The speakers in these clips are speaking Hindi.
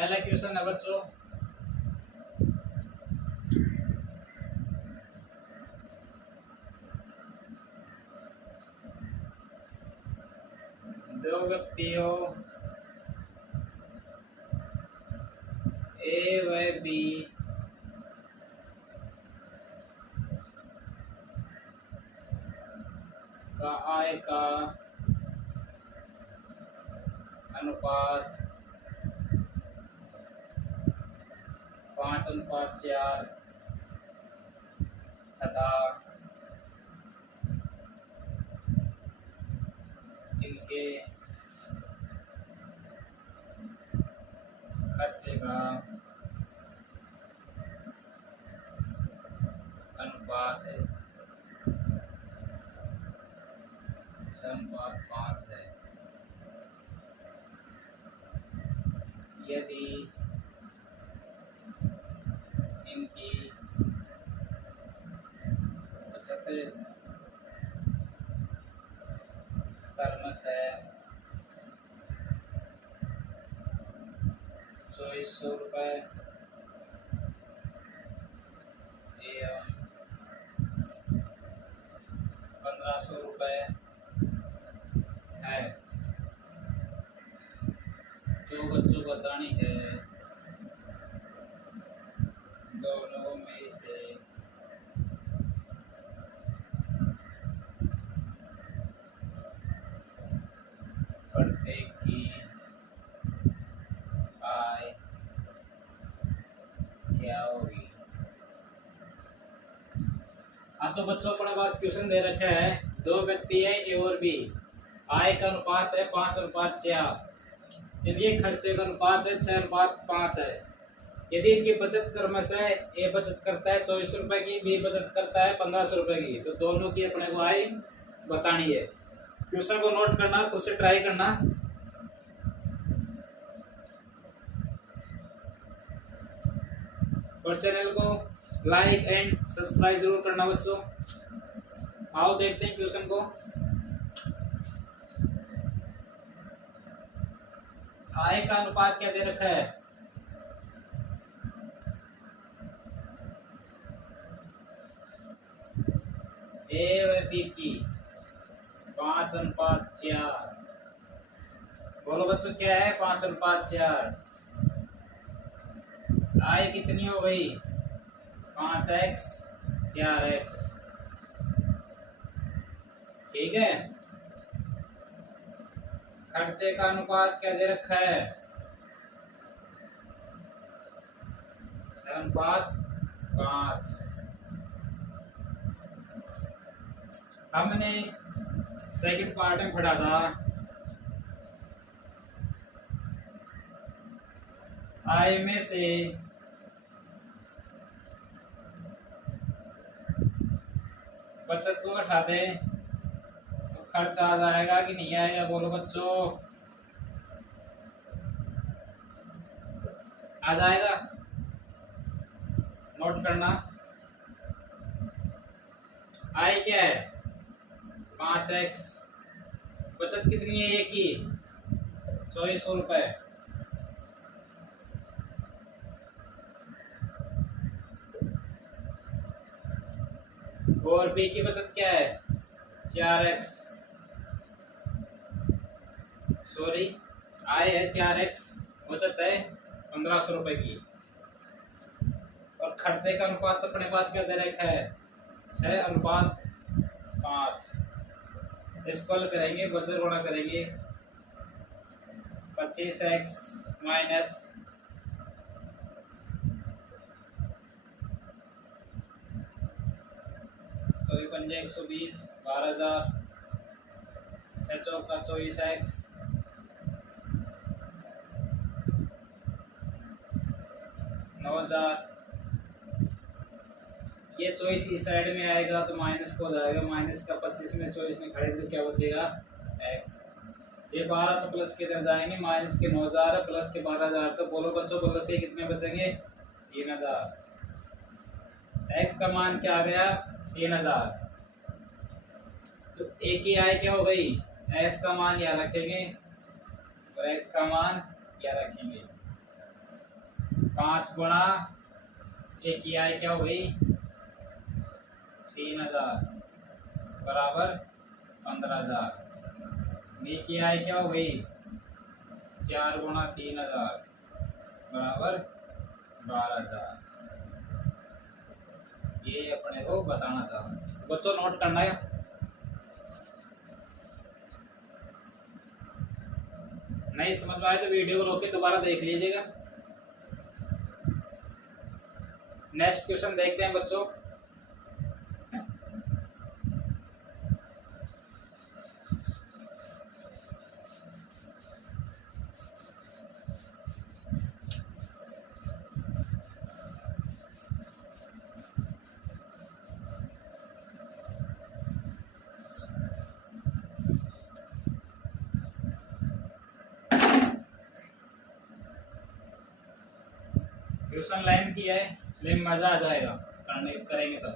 पहला क्वेश्चन है बच्चों, दो व्यक्तियों ए व बी का आय का अनुपात 5:4 तथा इनके खर्चे का अनुपात है 6:5 है। यदि इनकी बचत क्रमशः 2400 रुपये एवं 1500 रुपये है, तो बच्चों बतानी है दोनों में से प्रत्येक की आय क्या होगी। हाँ तो बच्चों अपने पास क्वेश्चन दे रखा है, दो व्यक्ति है ए और बी, आय का अनुपात है 5:4, इनके खर्चे का अनुपात है 6:5 है। यदि इनकी बचत क्रमशः ए बचत करता है 2400 रुपए की, बी बचत करता है 1500 रुपए की, तो दोनों की अपने को आय बतानी है। क्वेश्चन को नोट करना, खुद से ट्राई करना। और चैनल को लाइक एंड सब्सक्राइब जरूर करना बच्चों। आओ देखते हैं क्वेश्चन को। आय का अनुपात क्या दे रखा है, ए व बी की 5:4। बोलो बच्चों क्या है 5:4। आय कितनी हो गई 5x 4x, ठीक है। खर्चे का अनुपात क्या दे रखा है 6:5। हमने सेकंड पार्ट में पढ़ा था आय में से बचत को घटा दें तो खर्च आ जाएगा कि नहीं आएगा, बोलो बच्चों आ जाएगा। नोट करना, आय क्या है 5x, बचत कितनी है ये की 2400 रुपए, और बी की बचत क्या है 4x, सॉरी आय है 4x, बचत है 1500 रुपए की, और खर्चे का अनुपात अपने पास क्या दे रखा है 6:5। इसको हल करेंगे, बचत गुणा करेंगे 25x माइनस 120, 12,000, 6 चौका 24x, 9,000। ये 24 इस साइड में आएगा तो माइनस को हो जाएगा, माइनस का 25 में 24 में खड़े तो क्या बचेगा x। ये 1200 प्लस के इधर जाएंगे, माइनस के 9,000 प्लस के 12,000, तो बोलो बच्चों प्लस से कितने बचेंगे 3,000। x का मान क्या आ गया 3,000। तो a की आय क्या हो गई, x का मान यहाँ रखेंगे और x का मान यहाँ रखेंगे। 5 गुणा ए की आय क्या हुई 3000 बराबर 15,000। बी की आय क्या हुई 4 गुणा 3000 बराबर 12,000। ये अपने को बताना था बच्चों, नोट करना है। नहीं समझ में आए तो वीडियो को रोक के दोबारा देख लीजिएगा। नेक्स्ट क्वेश्चन देखते हैं बच्चों। ट्यूशन लाइन की है लेकिन मजा आ जाएगा करेंगे तो।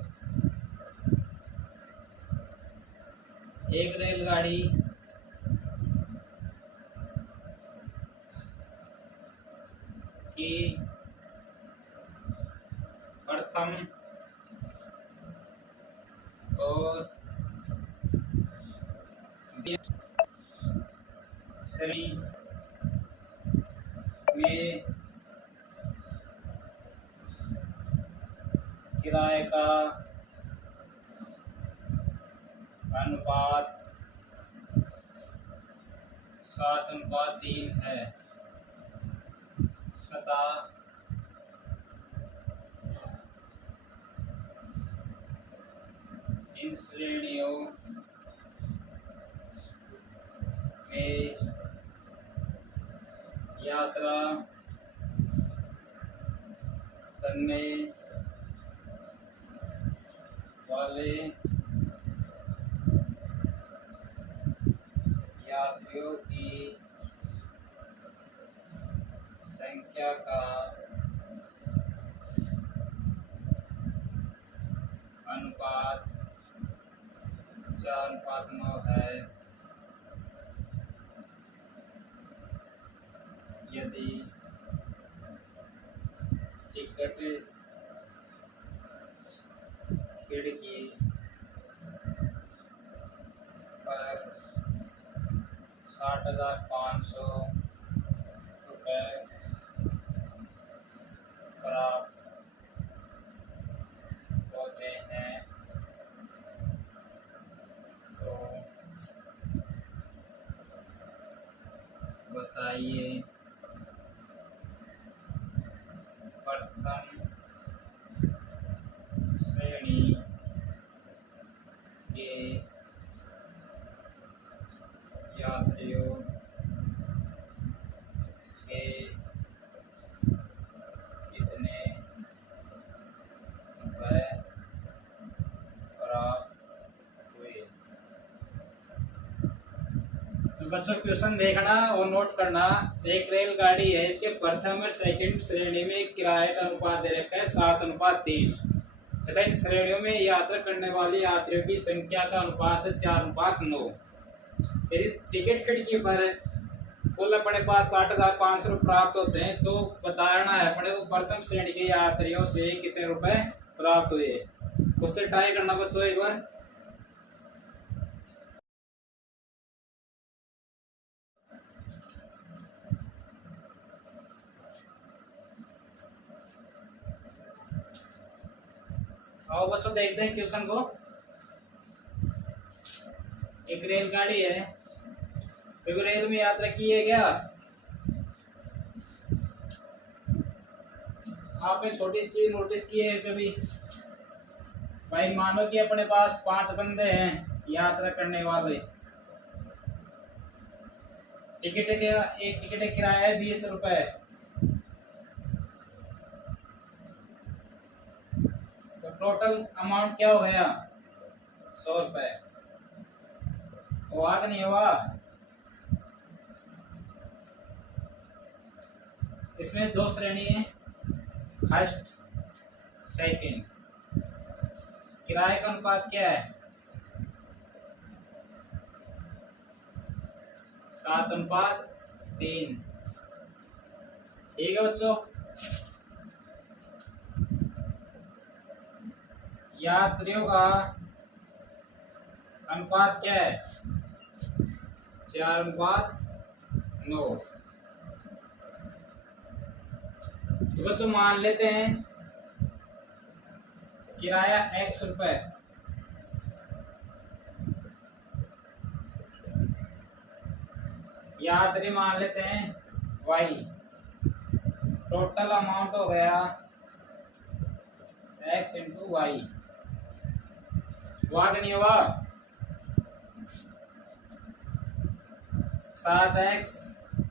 एक रेलगाड़ी की प्रथम और श्रेणी में किराए का अनुपात 7:3 है तथा इन श्रेणियों में यात्रा करने वाले यात्रियों की संख्या का अनुपात 4:9 है यदि टिकट खिड़की पर 60,500 रुपये प्राप्त होते हैं तो बताइए प्रथम श्रेणी के यात्रियों से कितने रुपए प्राप्त हुए। तो बच्चों क्वेश्चन देखना और नोट करना। एक रेलगाड़ी है, इसके प्रथम और सेकंड श्रेणी में किराए का अनुपात दे रखा है 7:3 तथा इन श्रेणियों में यात्रा करने वाले यात्रियों की संख्या का अनुपात है 4:9। यदि टिकट खिड़की पर कुल अपने पास 60,500 रुपये प्राप्त होते हैं तो बताना है अपने को प्रथम श्रेणी के यात्रियों से कितने रुपए प्राप्त हुए। उससे ट्राई करना बच्चों एक बार। आओ बच्चों देखते हैं क्वेश्चन को। एक रेलगाड़ी है, तो रेल में यात्रा की है क्या। आपने छोटी सी चीज नोटिस की है कभी भाई, मानो कि अपने पास 5 बंदे हैं यात्रा करने वाले। एक टिकट किराया है 20 रुपए। तो टोटल अमाउंट क्या हो गया 100 रुपए। हुआ कि नहीं हुआ। इसमें 2 श्रेणी है, फर्स्ट सेकंड। किराए का अनुपात क्या है 7:3। ठीक है बच्चों। यात्रियों का अनुपात क्या है? 4:9। तो बच्चों मान लेते हैं किराया x रुपए, यात्री मान लेते हैं y, टोटल अमाउंट हो गया x इंटू वाई। हुआ कि नहीं हुआ? 7x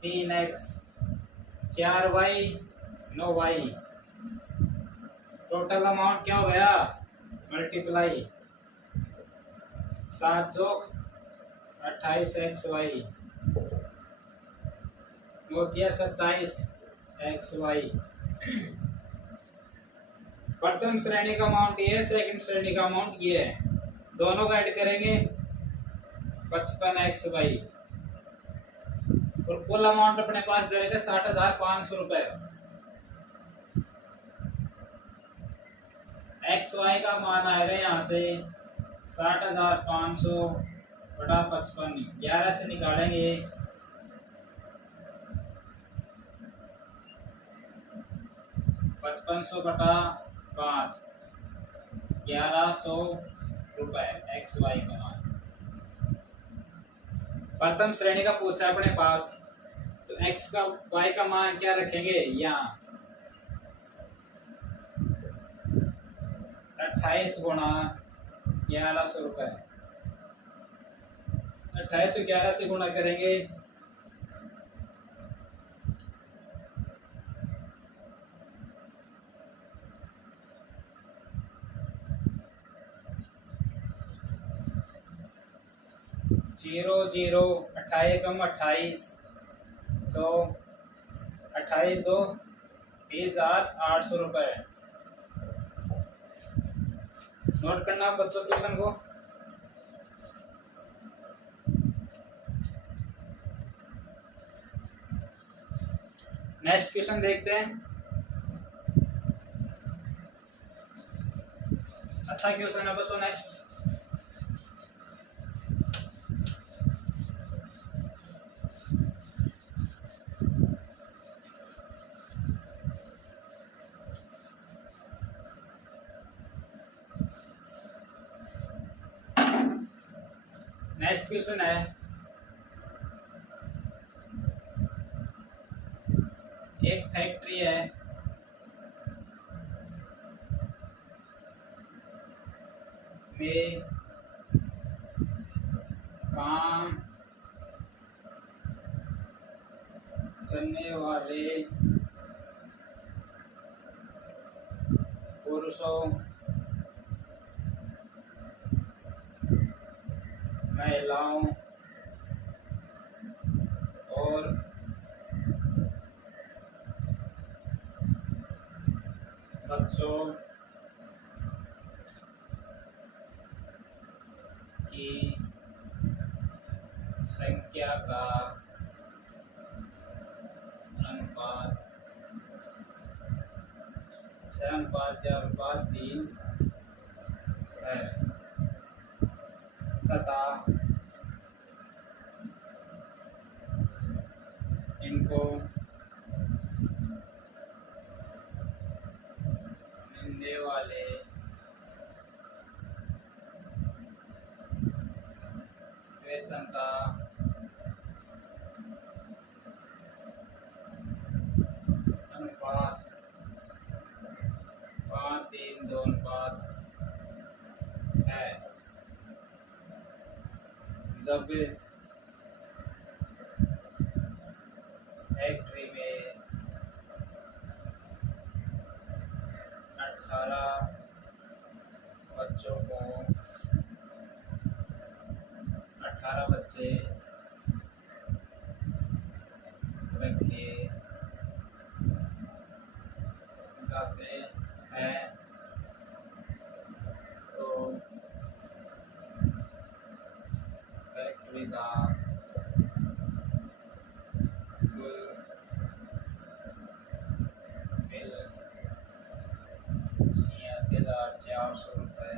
3x 4y 9y, total amount क्या हो गया? मल्टीप्लाई 7 जोक 28xy, 9 किया 27xy। प्रथम श्रेणी का अमाउंट ये है, सेकंड श्रेणी का अमाउंट ये है, दोनों का ऐड करेंगे 55xy, और कुल अमाउंट अपने पास दे रखे 60,500 रुपए। XY का मान आ रहा है यहाँ से 60,500 बटा 55, 11 से निकालेंगे 5500 बटा 5, 1100 रुपए XY का मान। प्रथम श्रेणी का पूछा अपने पास, तो x का y का मान क्या रखेंगे? यहाँ 28 गुणा 1100 रुपए, 28 को 11 से गुणा करेंगे जीरो जीरो 28 कम 28 तो 28 दो 30,800 रुपए। नोट करना बच्चों क्वेश्चन को। नेक्स्ट क्वेश्चन देखते हैं। अच्छा क्वेश्चन है बच्चों। नेक्स्ट नेक्स्ट क्वेश्चन है, एक फैक्ट्री है, में काम करने वाले पुरुषों महिलाओं और बच्चों की संख्या का अनुपात 6:4:3 है तथा इनको मिलने वाले वेतन का अनुपात 5:3:2 अनुपात है। जब फैक्ट्री में 18 बच्चों को 18 बच्चे रखे जाते हैं तो फैक्ट्री का कुल बिल 86,400 रुपये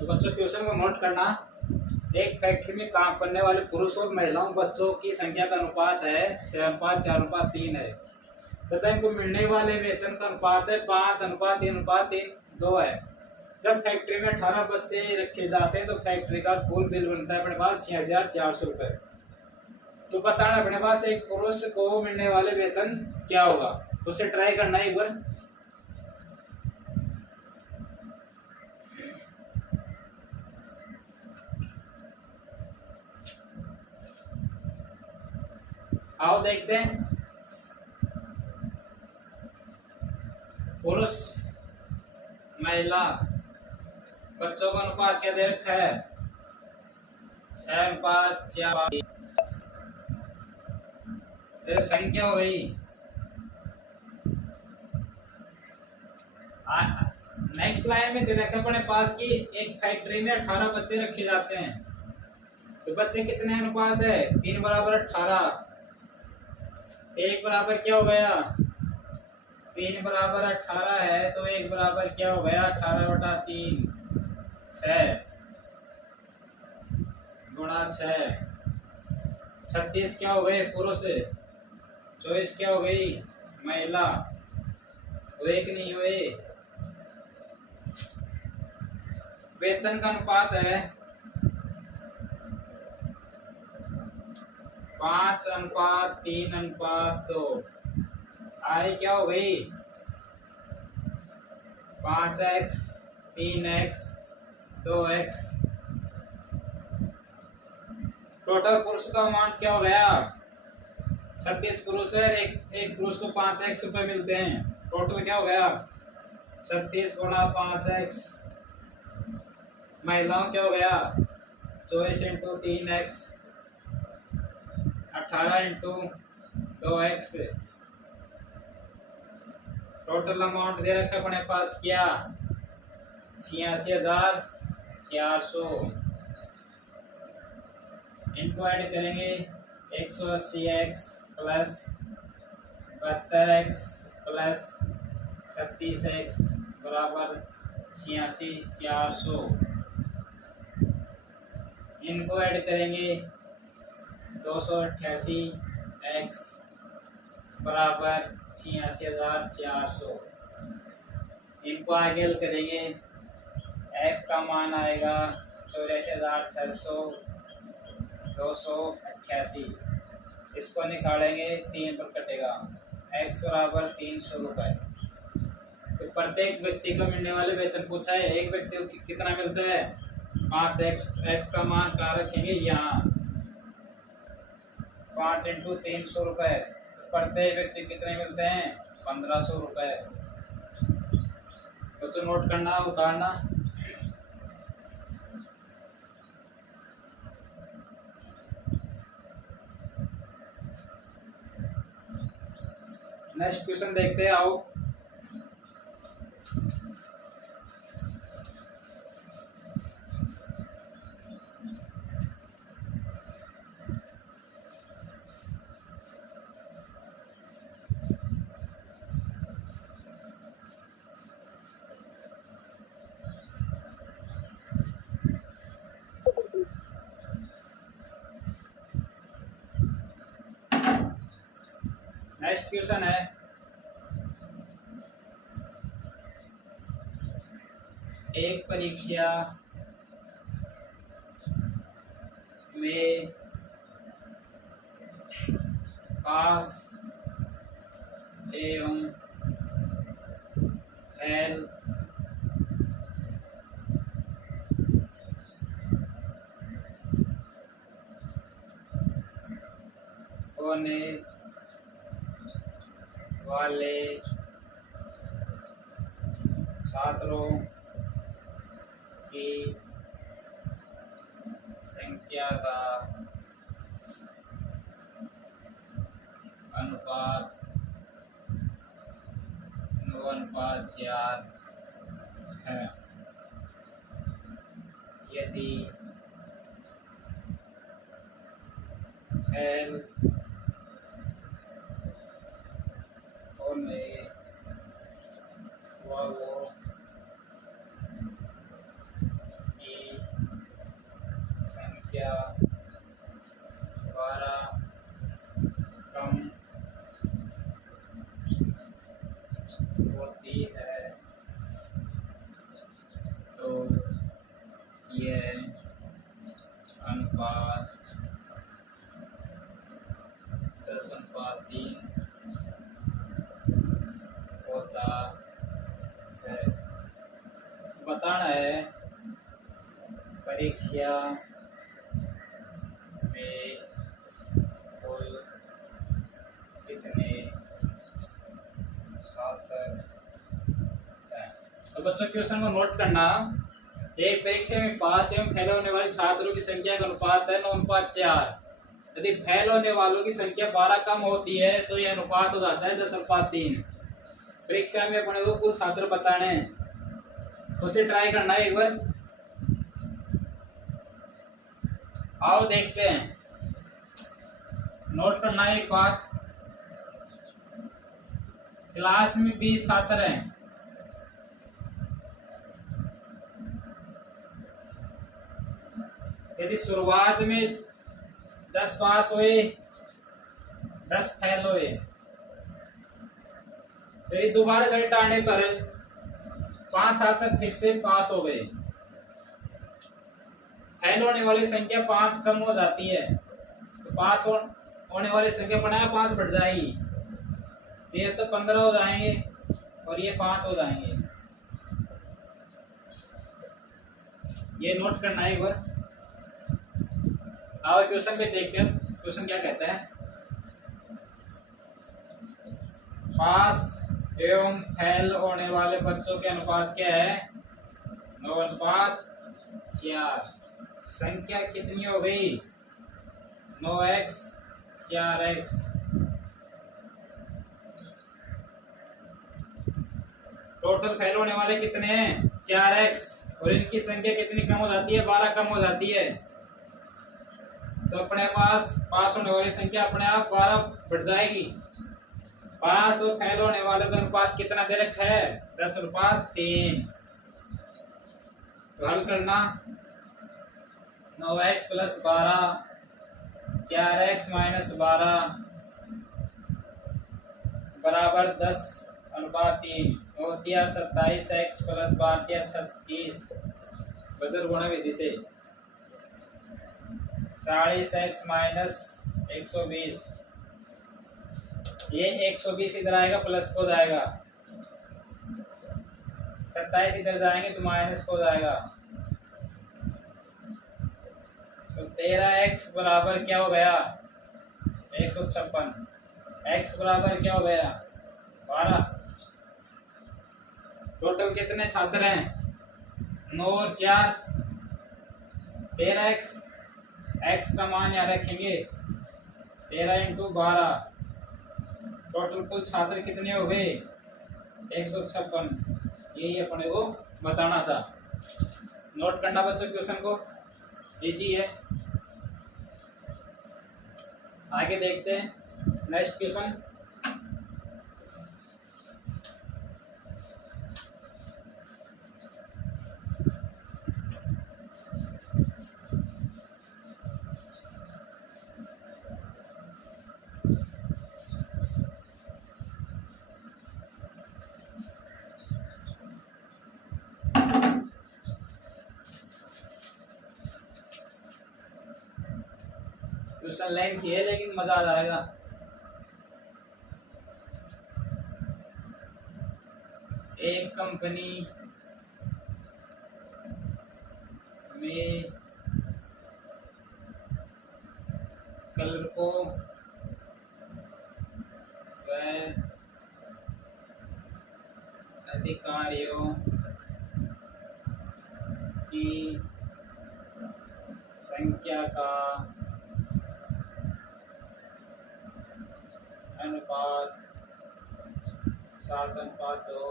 तो बच्चों क्वेश्चन को नोट करना। एक फैक्ट्री में काम करने वाले पुरुष और महिलाओं बच्चों की संख्या का अनुपात है 6:4:3 है तथा इनको मिलने वाले वेतन का अनुपात है 5:3:3:2 है। जब फैक्ट्री में 18 बच्चे रखे जाते हैं तो फैक्ट्री का कुल बिल बनता है अपने पास 6,400 रुपए। तो बताना अपने पास एक पुरुष को मिलने वाले वेतन क्या होगा, उससे ट्राई करना एक बार। आओ देखते हैं। पुरुष महिला बच्चों का अनुपात क्या दे रखा है 6:4। संख्या हो गई। नेक्स्ट लाइन में दे रखा अपने पास की एक फैक्ट्री में 18 बच्चे रखे जाते हैं तो बच्चे कितने अनुपात है 3:18। एक बराबर क्या हो गया 3:18 है तो एक बराबर क्या हो गया 18/3 6 गुणा 6। 36 क्या हो गए पुरुष, 24 क्या हो गई महिला, हुए कि नहीं हुए। वेतन का अनुपात है 5:3:2। आय क्या हो गई 5x 3x 2x। टोटल पुरुष का अमाउंट क्या हो गया 36 पुरुष है, एक पुरुष को 5x रुपए मिलते हैं। टोटल क्या हो गया 36 गुणा 5x। महिलाओं क्या हो गया 24 × 3x 18 × 2x। टोटल अमाउंट दे रखा अपने पास क्या 86,400। इनको ऐड करेंगे 180x plus 72x plus 36x बराबर 86,400। इनको ऐड करेंगे 288x बराबर 86,400। इनको आगे हल करेंगे x का मान आएगा 84,600 288। इसको निकालेंगे 3 पर कटेगा x बराबर 300 रुपए। तो प्रत्येक व्यक्ति को मिलने वाले वेतन पूछा है। एक व्यक्ति को कितना मिलता है 5x। x का मान कहाँ रखेंगे यहाँ 5 × 300 रुपए। प्रत्येक व्यक्ति कितने मिलते हैं 1500 रुपए। तो नोट करना उतारना। नेक्स्ट क्वेश्चन देखते हैं आओ। नेक्स्ट क्वेश्चन है एक परीक्षा में पास एवं फेल होने वाले छात्रों की संख्या का अनुपात 9:4 है। यदि फेल होने वालों की संख्या 12 कम होती है तो यह अनुपात 10:3 होता है। बताना है परीक्षा में कुल कितने छात्र हैं। तो बच्चों क्वेश्चन को नोट करना। एक परीक्षा में पास एवं फेल होने वाले छात्रों की संख्या का अनुपात है 9:4। यदि फेल होने वालों की संख्या 12 कम होती है तो यह अनुपात हो जाता है 10:3। परीक्षा में अपने को कुल छात्र बताने हैं, उसे ट्राई करना है एक बार। आओ देखते हैं। नोट करना है एक बात, क्लास में 20 छात्र हैं। यदि शुरुआत में 10 पास हुए, 10 फेल हुए, तो ये दोबारा रिजल्ट आने पर 5 छात्र फिर से पास हो गए। फेल होने वाली संख्या 5 कम हो जाती है, तो पास होने वाली संख्या बनाया 5 बढ़ जाएगी। ये तो 15 हो जाएंगे और ये 5 हो जाएंगे। ये नोट करना है एक बार। आओ क्वेश्चन पे देखते हैं, क्वेश्चन क्या कहता है। पास एवं फेल होने वाले बच्चों के अनुपात क्या है? 9:4। संख्या कितनी हो गई? 9x 4x। टोटल फेल होने वाले कितने हैं? 4x। और इनकी संख्या कितनी कम हो जाती है? 12 कम हो जाती है। तो अपने पास होने वाली संख्या अपने आप 12 बढ़ जाएगी। पास और फेल होने वाले का अनुपात कितना दे रखा है? 10:3। तो हल करना, 9x + 12 4x - 12 बराबर 10:3 और दिया 27x + 12 दिया 36। बजर गुणा विधि से 40x - 120। ये 120 इधर आएगा, प्लस को जाएगा। 27 इधर जाएंगे तो माइनस को जाएगा। तो 13x बराबर क्या हो गया? 156। x बराबर क्या हो गया? 12। टोटल कितने छात्र हैं? 9 और 4 13x। x का मान यहाँ रखेंगे 13 × 12। टोटल कुल छात्र कितने हो गए? 156। यही अपने को बताना था। नोट करना बच्चों क्वेश्चन को, इजी है। आगे देखते हैं नेक्स्ट क्वेश्चन। क्वेश्चन लेंथ की है लेकिन मजा आ जाएगा। एक कंपनी में क्लर्कों व अधिकारियों की संख्या का अनुपात 7:2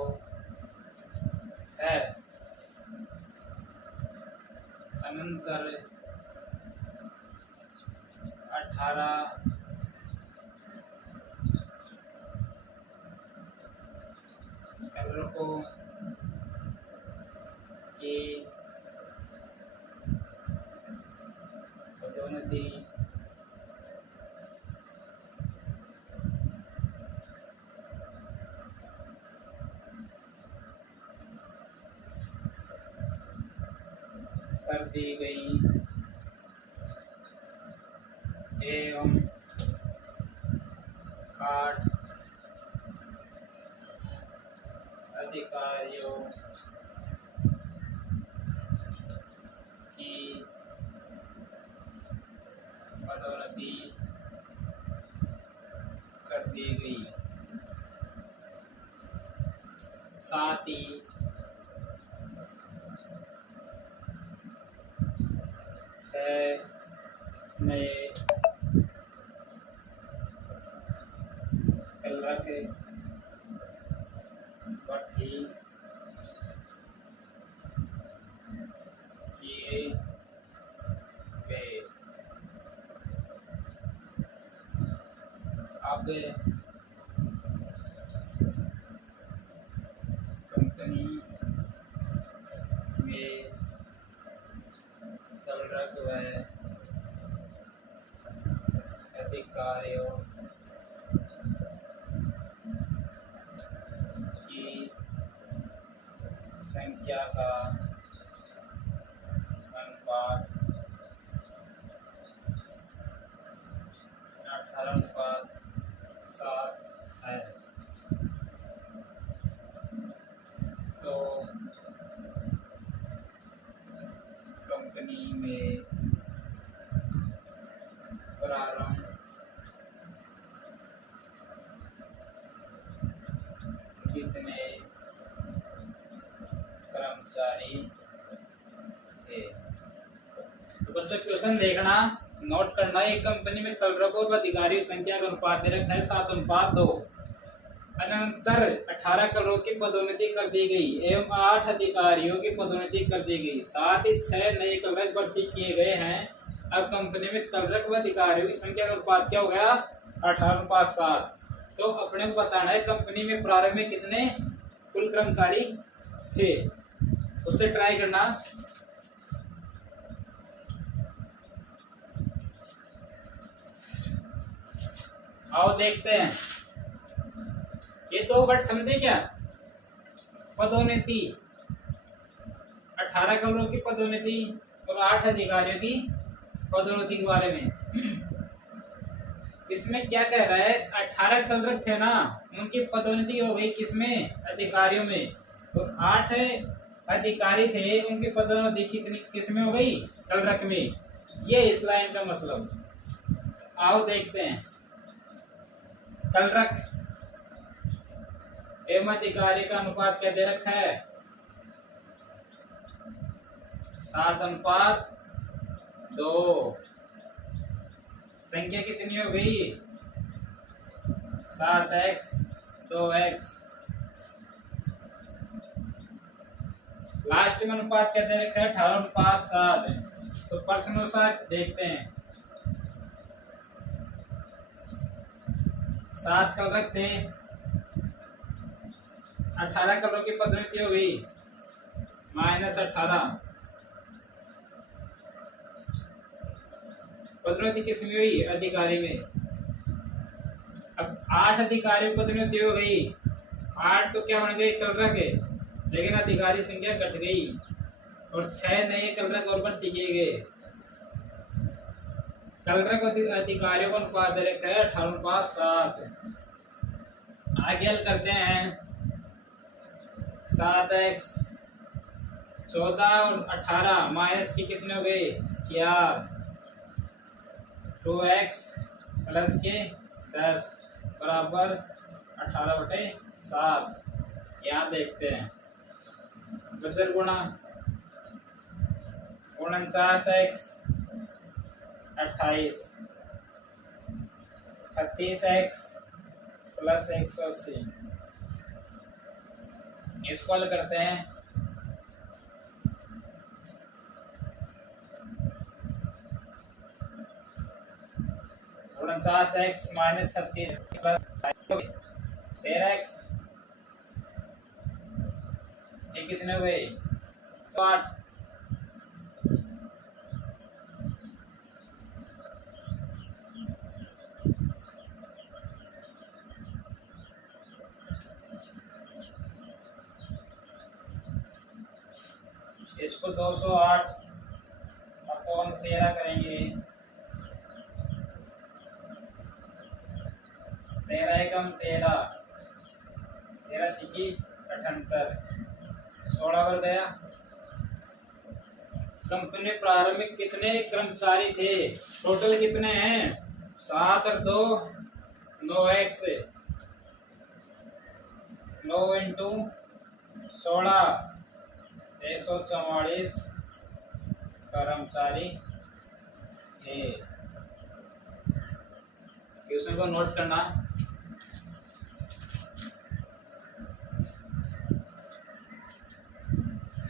है। अनंतर 18 क्लर्कों की दी गई एवं 8 अधिकारियों की पदोन्नति कर दी गई। साथ ही 6 नए क्लर्क भर्ती किए गए। अब कंपनी में क्लर्क व अधिकारियों की संख्या का अनुपात 18:7 है। तो कंपनी में प्रारंभ कितने कर्मचारी थे? तो बच्चों क्वेश्चन देखना, नोट करना। एक कंपनी में क्लर्कों और अधिकारियों संख्या का अनुपात दे रखा है 7:2। अनंतर 18 क्लर्कों की पदोन्नति कर दी गई एवं 8 अधिकारियों की पदोन्नति कर दी गई। साथ ही 6 नए क्लर्क भर्ती किए गए हैं। अब कंपनी में क्लर्क व अधिकारियों की संख्या का अनुपात क्या हो गया? 18:7। तो अपने को बताना है कंपनी में प्रारंभ में कितने कुल कर्मचारी थे, उससे ट्राई करना। आओ देखते हैं। ये 2 वर्ड समझे क्या? पदोन्नति, 18 करोड़ की पदोन्नति और 8 अधिकारियों की पदोन्नति के बारे में। इसमें क्या कह रहा है? 18 क्लर्क थे ना, उनकी पदोन्नति हो गई किसमें? अधिकारियों में। और 8 अधिकारी थे, उनकी पदोन्नति कितनी किसमें हो गई? क्लर्क में। ये इस लाइन का मतलब। आओ देखते हैं। क्लर्क एवं अधिकारी का अनुपात क्या दे रखा है? 7:2। संख्या कितनी हो गई? 7x 2x। लास्ट में अनुपात क्या दे रखा है? 18:7। तो प्रश्नानुसार देखते हैं। 7 क्लर्क थे, 18 क्लर्क की पदोन्नति हो गई -18। पदोन्नति किसमें हुई? अधिकारी में। अब 8 अधिकारियों की पदोन्नति हो गई। 8 तो क्या बन गए? क्लर्क है, लेकिन अधिकारी संख्या घट गई और 6 नए क्लर्क और भर्ती किए गए। क्लर्क अधिकारियों का अनुपात दे रखा है 18:7। आगे हल करते हैं। 7x 14 और 18 माइनस की कितने हो गए? 4। 2x प्लस के 10 बराबर 18/7। यहाँ देखते हैं। गुजर गुणा 49x 28 36x प्लस 180। इसको हल करते हैं। -49x - 36 plus 13x। ये कितने हुए? तो 8। इसको 208 को हम 13 करेंगे। 13 एकम 13, 13 छिकी 78, 16 बढ़ गया। कंपनी में प्रारंभिक कितने कर्मचारी थे? टोटल कितने हैं? 7 और 2 9 x 9 इंटू 16 144 कर्मचारी थे। क्वेश्चन को नोट करना।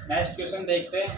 नेक्स्ट क्वेश्चन देखते हैं।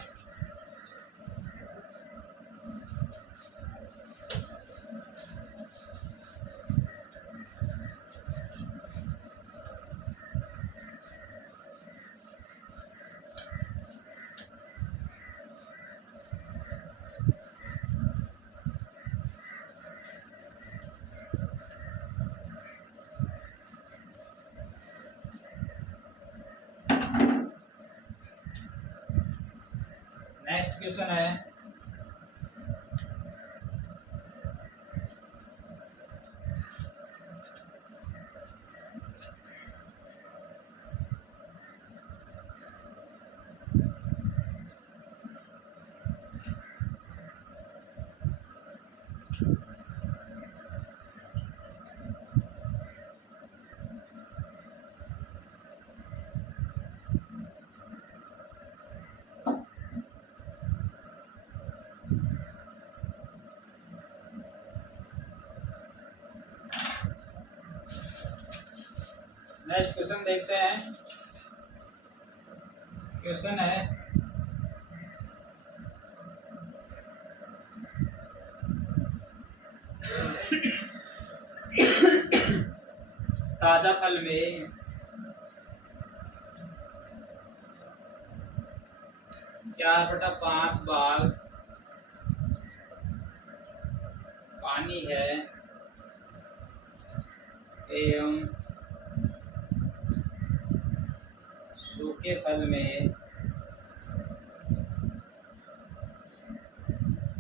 नेक्स्ट क्वेश्चन है नेक्स्ट क्वेश्चन देखते हैं। क्वेश्चन है ताजा फल में 4/5 भाग पानी है एवं सूखे फल में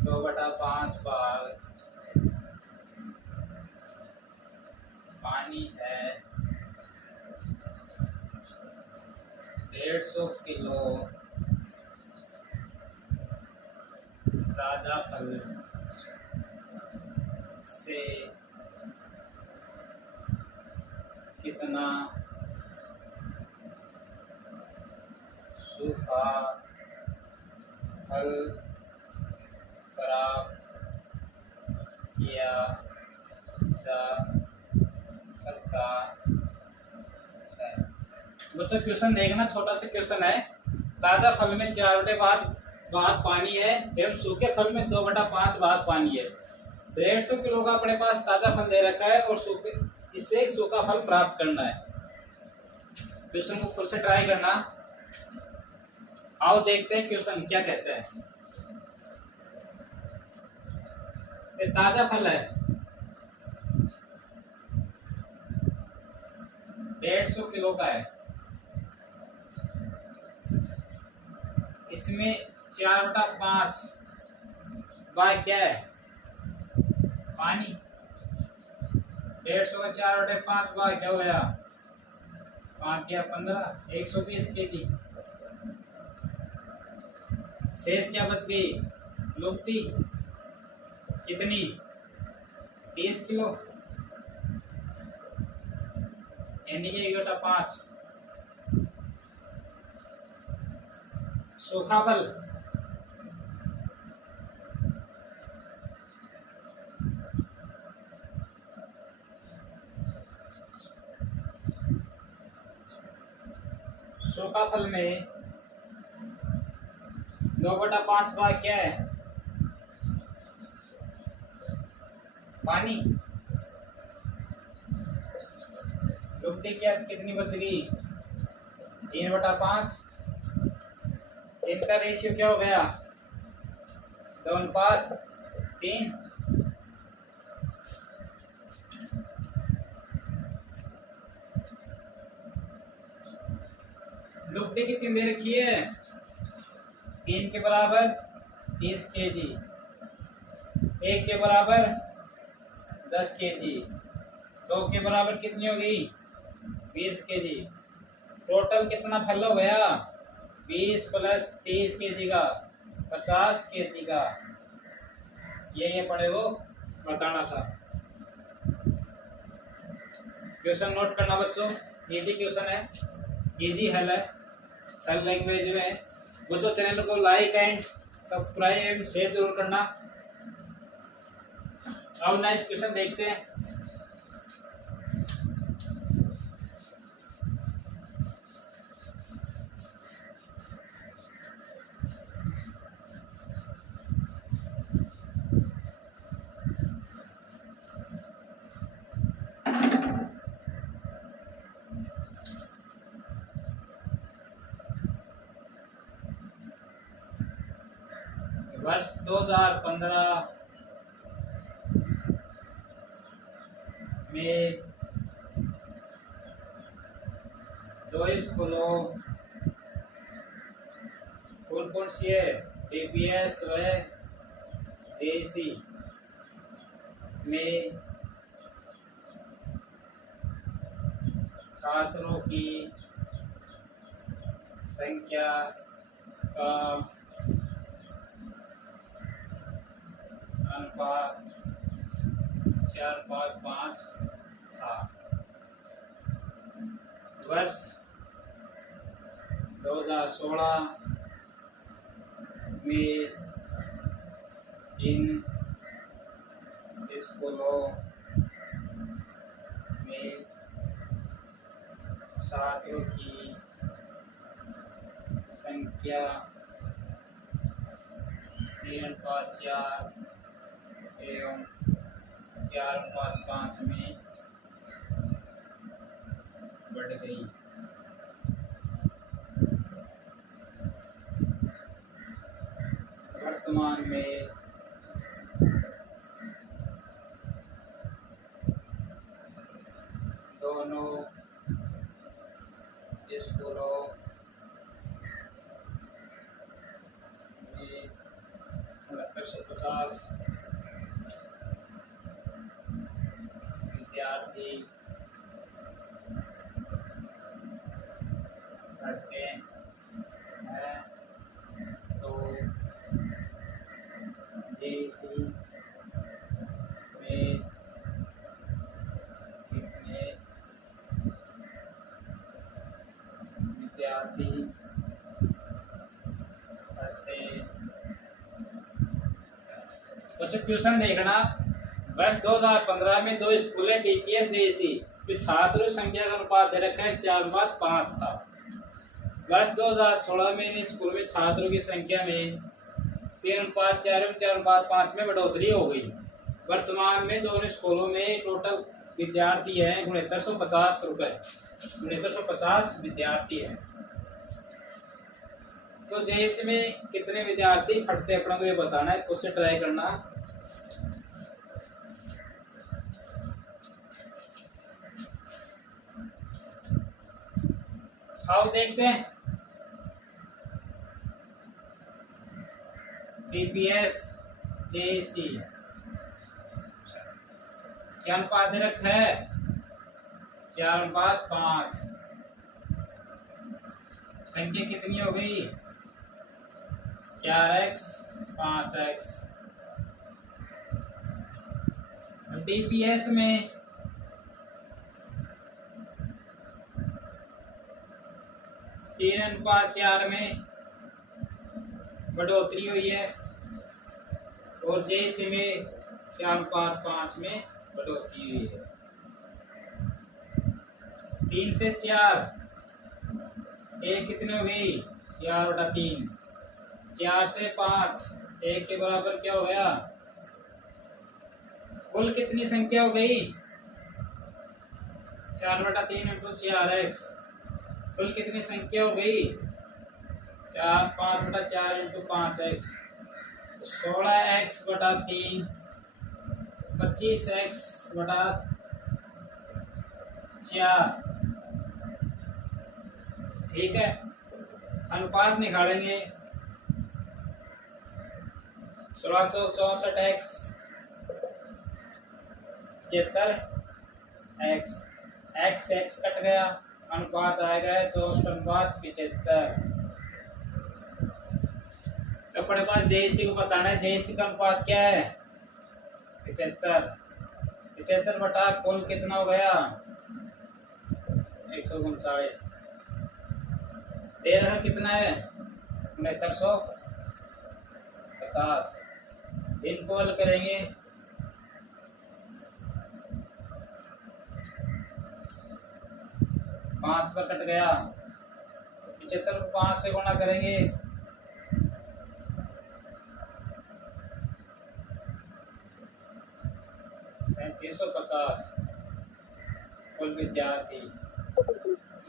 2/5 भाग पानी है। 150 किलो ताजा फल से कितना सूखा फल प्राप्त किया जा सकता है? बच्चों क्वेश्चन देखना, छोटा सा क्वेश्चन है। ताजा फल में 4/5 भाग पानी है एवं सूखे फल में 2/5 भाग पानी है। 150 किलो का अपने पास ताजा फल दे रखा है और सूखे इससे सूखा फल प्राप्त करना है। क्वेश्चन को खुद से ट्राई करना। आओ देखते हैं क्वेश्चन क्या कहते हैं। ये ताजा फल है, 150 किलो का है। इसमें 4/5 भाग क्या है? पानी। 150 का 4/5 भाग क्या हो गया? 5 या 15, 120 केजी। शेष क्या बच गई? लुप्ती कितनी? 30 किलो यानी कि 1/5। सूखा फल सूखा फल में 2/5 भाग क्या है? पानी। लुप्ती क्या कितनी बच गई? 3/5। इनका रेशियो क्या हो गया? 2:3। लुप्ती कितनी दे रखी है? 3 के बराबर 30 केजी। 1 के बराबर 10 kg, 2 के बराबर कितनी हो गई 20 kg। टोटल कितना फल हो गया 20 प्लस 30 kg का 50 kg का। ये पड़े वो बताना था। क्वेश्चन नोट करना बच्चों, इजी क्वेश्चन है, इजी हल है, सरल लैंग्वेज में। बच्चों चैनल को लाइक एंड सब्सक्राइब शेयर जरूर करना। अब नेक्स्ट क्वेश्चन देखते हैं। वर्ष 2015 में 2 स्कूलों कौन सी है डीपीएस व जेसी में छात्रों की संख्या का अनुपात 4:5 था। वर्ष 2016 में इन स्कूलों में छात्रों की संख्या 3:4 एवं 4:5 में बढ़ गई। वर्तमान में दोनों स्कूलों में 6950 विद्यार्थी पढ़ते हैं, तो जेसी में कितने विद्यार्थी पढ़ते हैं। तो क्वेश्चन देखना, वर्ष 2015 में 2 स्कूलें डीपीएस जेसी की छात्रों संख्या का अनुपात दे रखा है 4:5 था। वर्ष 2016 में इन स्कूल में छात्रों की संख्या में 3:4 एवं 4:5 में बढ़ोतरी हो गई। वर्तमान में दोनों स्कूलों में टोटल विद्यार्थी हैं 6950 रुपए, 6950 विद्यार्थी हैं। तो जेएससी में कितने विद्यार्थी पढ़ते हैं अपना को ये बताना है, उससे ट्राई करना। आओ देखते हैं डीपीएस जेएससी क्या अनुपात दे रखा है 4:5। संख्या कितनी हो गई 4x 5x। डीपीएस में 3:4 में बढ़ोतरी हुई है और जेएससी में 4:5 में बढ़ोतरी हुई है। 3 से 4 एक कितनी हो गई 4/3। 4 से 5 1 के बराबर क्या हो गया, कुल कितनी संख्या हो गई 4/3 × 4x। कुल कितनी संख्या हो गई 5/4 × 5x। 16x/3 25x/4। ठीक है, अनुपात निकालेंगे 1664x 75 x, x x cut गया, अनुपात आएगा 64:75। तो अपने पास जेएसी को बताना है, जेएसी का अनुपात क्या है 75, 75 बटा कुल कितना हो गया 139, 13 कितना है 6950। इनको हल करेंगे 5 पर कट गया, 75 को 5 से गुणा करेंगे 3750 कुल विद्यार्थी।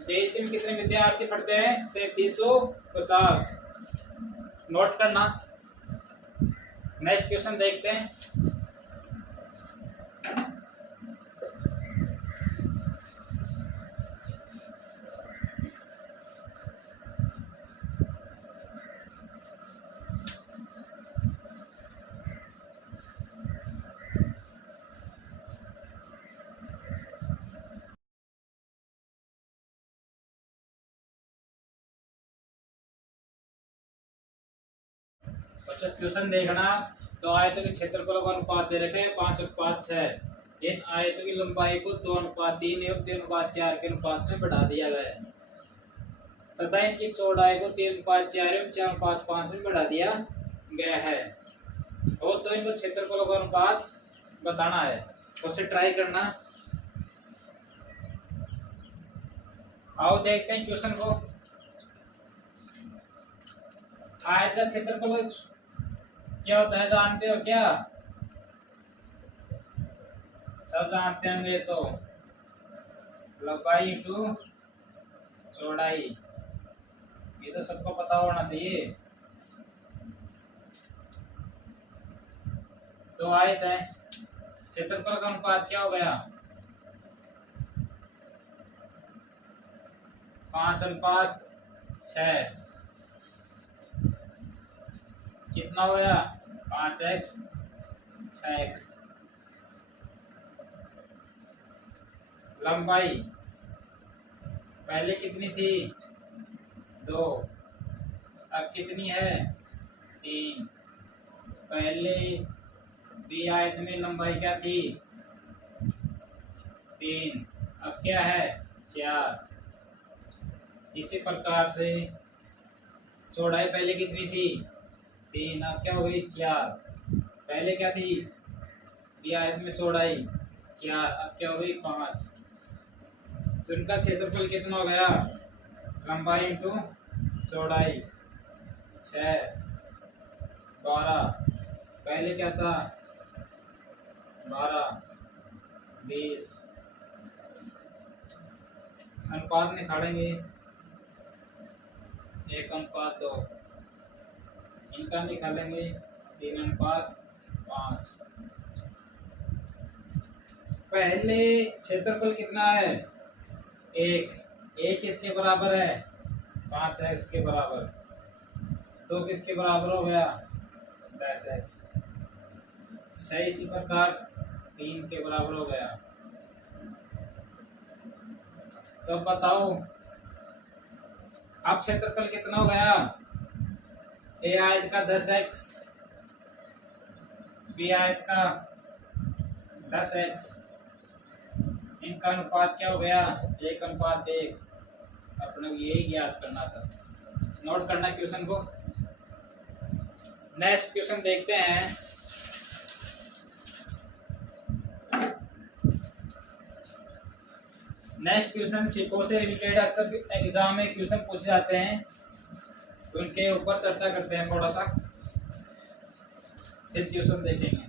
जेईसी में कितने विद्यार्थी पढ़ते हैं 3750, नोट करना। नेक्स्ट क्वेश्चन देखते हैं। अच्छा क्वेश्चन देखना। तो आयतों के क्षेत्रफल का अनुपात दे रखे हैं 5:6। इन आयतों की लंबाई को 2:3 एवं 3:4 के अनुपात में बढ़ा दिया गया है तथा इनकी चौड़ाई को 3:4 एवं 4:5 में बढ़ा दिया गया है। और तो इनको क्षेत्रफल का अनुपात बताना है, उससे ट्राई करना। आओ देखते हैं क्वेश्चन को। आयत का क्षेत्रफल क्या होता है जानते हो क्या? सब जानते होंगे। तो लंबाई इंटू चौड़ाई, ये तो सबको पता होना चाहिए। तो आयत है, क्षेत्रफल का अनुपात क्या हो गया 5:6। कितना हो गया 5x 6x। लंबाई पहले कितनी थी 2, अब कितनी है 3। पहले बी आयत में लंबाई क्या थी 3, अब क्या है 4। इसी प्रकार से चौड़ाई पहले कितनी थी 3, अब क्या हो गई 4। पहले क्या थी बी आयत में चौड़ाई 4, अब क्या हो गई 5। तो इनका क्षेत्रफल कितना हो गया लंबाई इंटू चौड़ाई 6 12। पहले क्या था 12 20। अनुपात निकालेंगे 1:2। इनका निकालेंगे 3:5। पहले क्षेत्रफल कितना है 1 किसके बराबर है 5x के बराबर। 2 किसके बराबर हो गया 10x। सही इसी प्रकार 3 के बराबर हो गया। तो बताओ अब क्षेत्रफल कितना हो गया ए आयत का 10x, बी आयत का 10x। इनका अनुपात क्या हो गया 1:1। अपने को यही ज्ञात करना था। नोट करना क्वेश्चन को। नेक्स्ट क्वेश्चन देखते हैं। नेक्स्ट क्वेश्चन सिको से रिलेटेड अक्सर एग्जाम में क्वेश्चन पूछे जाते हैं, तो उनके ऊपर चर्चा करते हैं थोड़ा सा, फिर क्वेश्चन देखेंगे।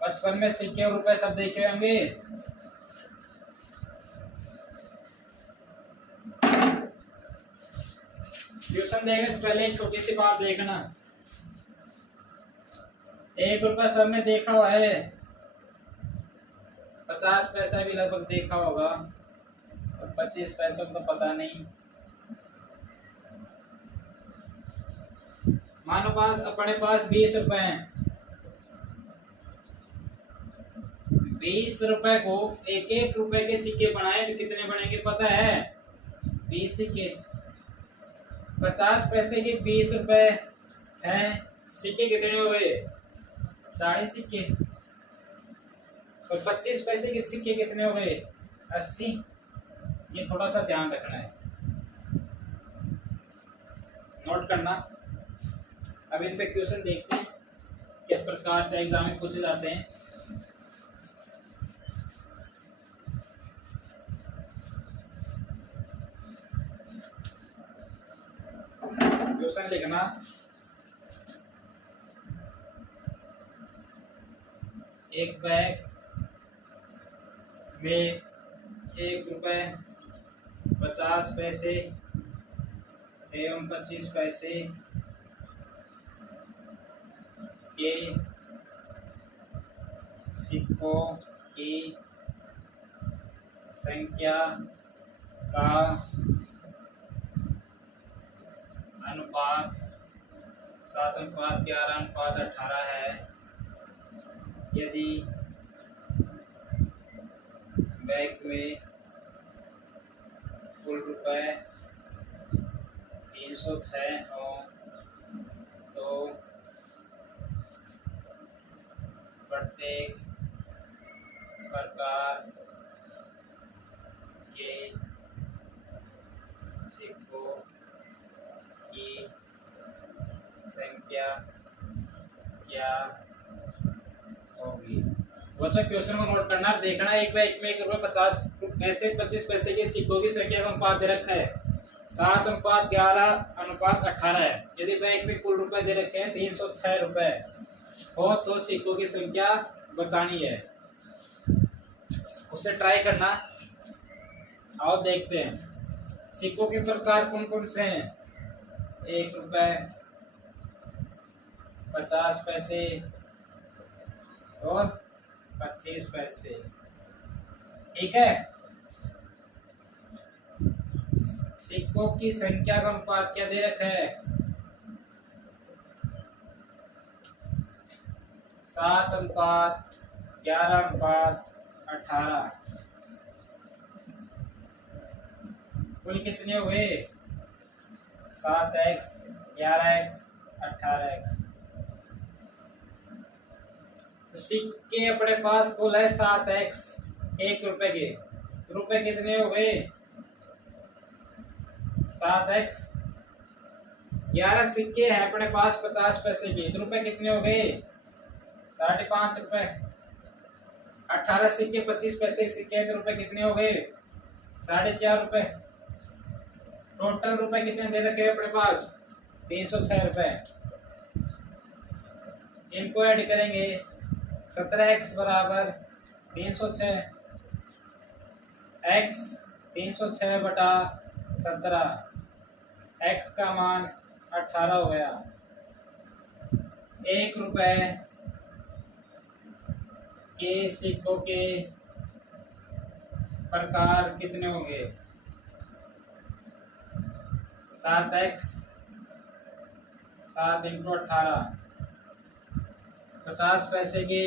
बचपन में सिक्के और रुपए सब देखे होंगे। क्वेश्चन देखने से पहले एक छोटी सी बात देखना। 1 रुपया सब ने देखा हुआ है, 50 पैसा भी लगभग देखा होगा, और 25 पैसों का पता नहीं। मानो पास अपने पास 20 रुपए हैं, 20 रुपए को एक एक रुपए के सिक्के बनाए तो कितने बनेंगे पता है? 20 सिक्के। 50 पैसे के 20 रुपए हैं, सिक्के कितने हो गए? 40 सिक्के। और 25 पैसे के सिक्के कितने हो गए? 80। ये थोड़ा सा ध्यान रखना है, नोट करना। अब इन पे क्वेश्चन देखते हैं किस प्रकार से एग्जाम में पूछे जाते हैं। क्वेश्चन लिखना, एक बैग में 1 रुपए 50 पैसे एवं 25 पैसे के सिक्कों की संख्या का अनुपात 7:11:18 है। यदि बैग में कुल रुपए 306 हो तो प्रत्येक प्रकार के सिक्कों की संख्या क्या होगी? बच्चों क्वेश्चन को नोट करना, देखना। एक बैग में 1 रुपए 50 पैसे 25 पैसे के सिक्कों की संख्या का अनुपात दे रखा है 7:11:18 है। यदि बैग में कुल रुपए दे रखे हैं 306 रुपए हो तो सिक्कों की संख्या बतानी है। उससे ट्राई करना। आओ देखते हैं सिक्कों के प्रकार कौन कौन से हैं। 1 रुपए 50 पैसे और 25 पैसे। ठीक है। सिक्कों की संख्या का अनुपात क्या दे रखा है? 7:11:18। कुल कितने हुए? 7x 11x 18x। तो सिक्के अपने पास कुल है 7x 1 रुपए के। रुपए कितने हो गए? 7x। 11 सिक्के हैं अपने पास 50 पैसे के, तो रुपए कितने हो गए? 5.5 रुपए। 18 सिक्के 25 पैसे के सिक्के हैं, तो रुपए कितने हो गए? 4.5 रुपए। टोटल रुपए कितने दे रखे हैं अपने पास? 306 रुपए। इनको ऐड करेंगे 17x बराबर 306 x 306/17 x का मान 18 हो गया। 1 रुपए के सिक्कों के प्रकार कितने होंगे? 7x 7 × 18। 50 पैसे के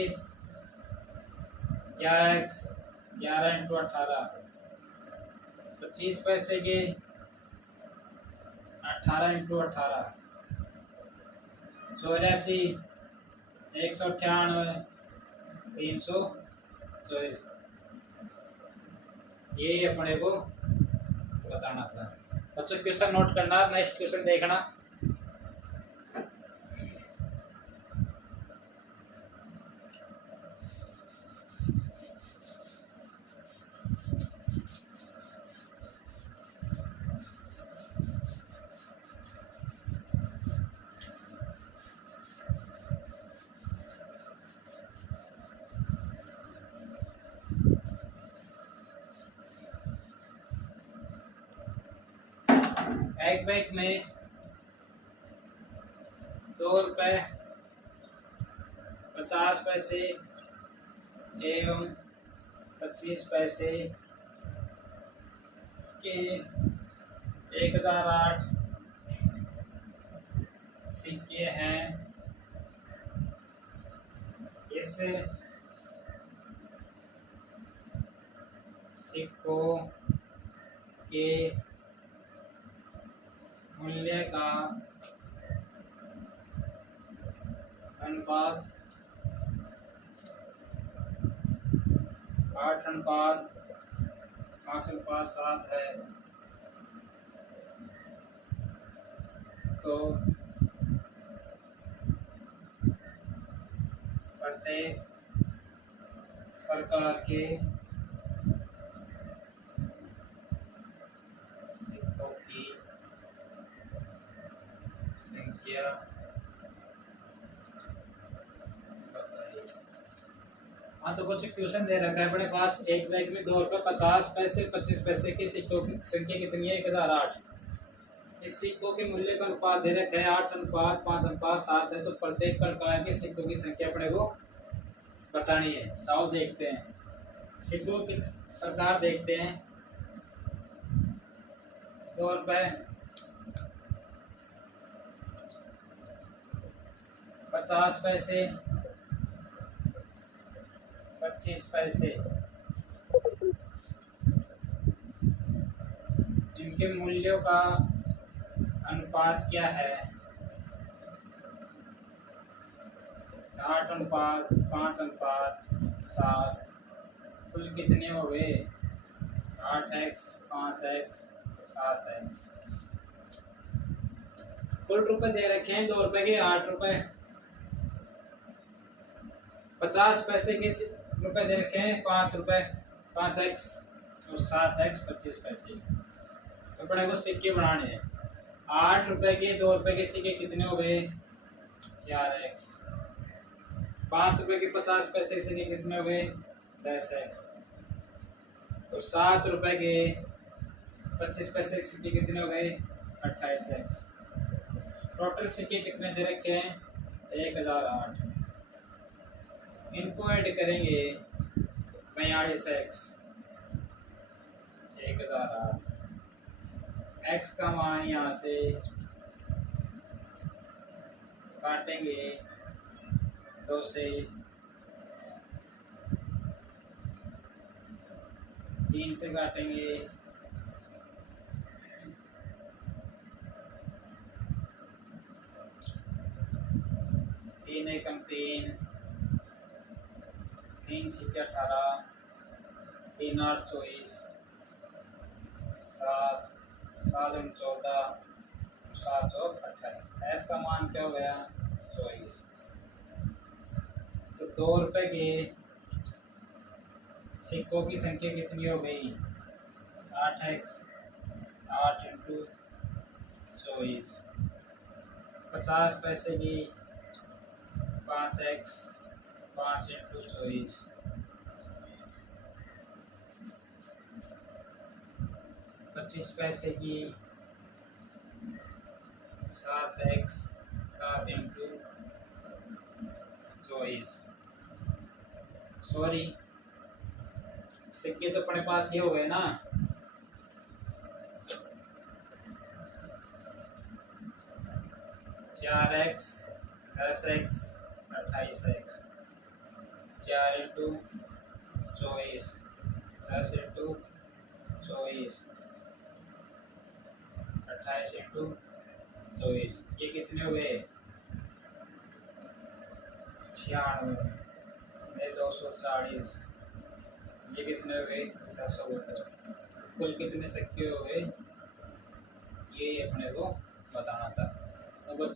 11x 11 × 18। 25 पैसे के 18 × 18। 84 198 324। ये अपने को बताना था। बच्चों क्वेश्चन नोट करना, नेक्स्ट क्वेश्चन देखना। एक बैग में 2 रुपए 50 पैसे एवं 25 पैसे के 1008 सिक्के हैं। इस सिक्कों के मूल्य का अनुपात 8:5:7 है, तो प्रत्येक प्रकार के सिक्कों की संख्या बताइए। हाँ, तो कुछ क्वेश्चन दे रखा है अपने पास। एक बैग में 2 रुपये 50 पैसे 25 पैसे के सिक्कों की संख्या कितनी है? 1008। इस सिक्कों के मूल्य का अनुपात दे रखा है 8:5:7 है, तो प्रत्येक प्रकार के सिक्कों की संख्या अपने को बतानी है। आओ देखते हैं। सिक्कों के प्रकार देखते हैं। 2 रुपये 50 पैसे 25 पैसे, इनके मूल्यों का अनुपात क्या है? 8:5:7। कुल कितने हो गए? 8x 5x 7x। कुल रुपए दे रखे हैं 2 रुपए के 8 रुपए। 50 पैसे के रुपए दे रखे हैं 5 रुपए 5x और 7x 25 पैसे। अपने को सिक्के बनाने हैं। 8 रुपए के 2 रुपए के सिक्के कितने हो गए? 4x। 5 रुपए के 50 पैसे के सिक्के कितने हो गए? 10x। और 7 रुपए के 25 पैसे के सिक्के कितने हो गए? 28x। टोटल सिक्के कितने दे रखे हैं? 1008। इनको ऐड करेंगे 42x 1008। x का मान यहाँ से काटेंगे 2 से 3 से काटेंगे 3 एकम 3 3 छक्के 18 3 8 24 7 7 14 7 28। एस का मान क्या हो गया? 24। तो 2 रुपए के सिक्कों की संख्या कितनी हो गई? 8x 8 × 24। 50 पैसे की 5x 5 × 24। 25 पैसे की 7x 7 × 24। सॉरी, सिक्के तो अपने पास ये हो गए ना। चार एक्स 10x 28x। 4 × 24 10 × 24 28 × 24। ये कितने हुए? 96 240। ये कितने हो गए? 772। कुल कितने सिक्के हो गए? ये अपने को बताना था।